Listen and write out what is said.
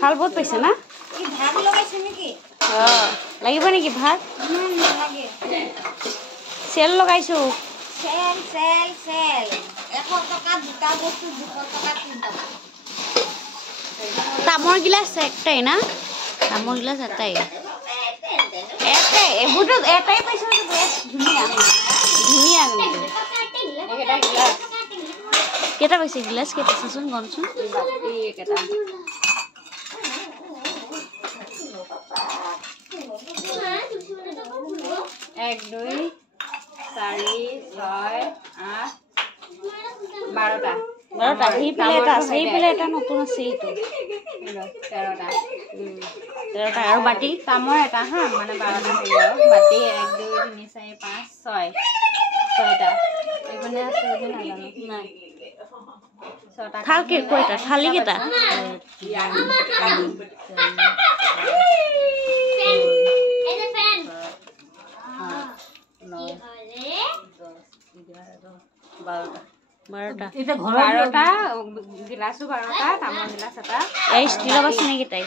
ভাল বহুত পাইছে না লাগিব নেকি ভাত চেল লগাইছো তামৰ গিলাচ একটাই না তামৰ গিলাচ এটাই এবোৰতো এটাই পাইছো ধুনীয়া ধুনীয়া কেইটা পাইছে গিলাচ কেইটা চাচোন গমচোন 1 2 4 6 8 12টা সেই পেলে এটা নতুন আছে এইটো 13টা আৰু বাটি তামৰ এটা হা মানে 12টা বাটি 1 2 3 4 5 6 6টা এইখনে আছে যদি নাজানো নাই 6টা খাল কি কয়টা খালি কেটা বারোটা গিলাসও 12টা তামৰ গিলাস এটা এই স্টিলৰ বাচন নেকি তাই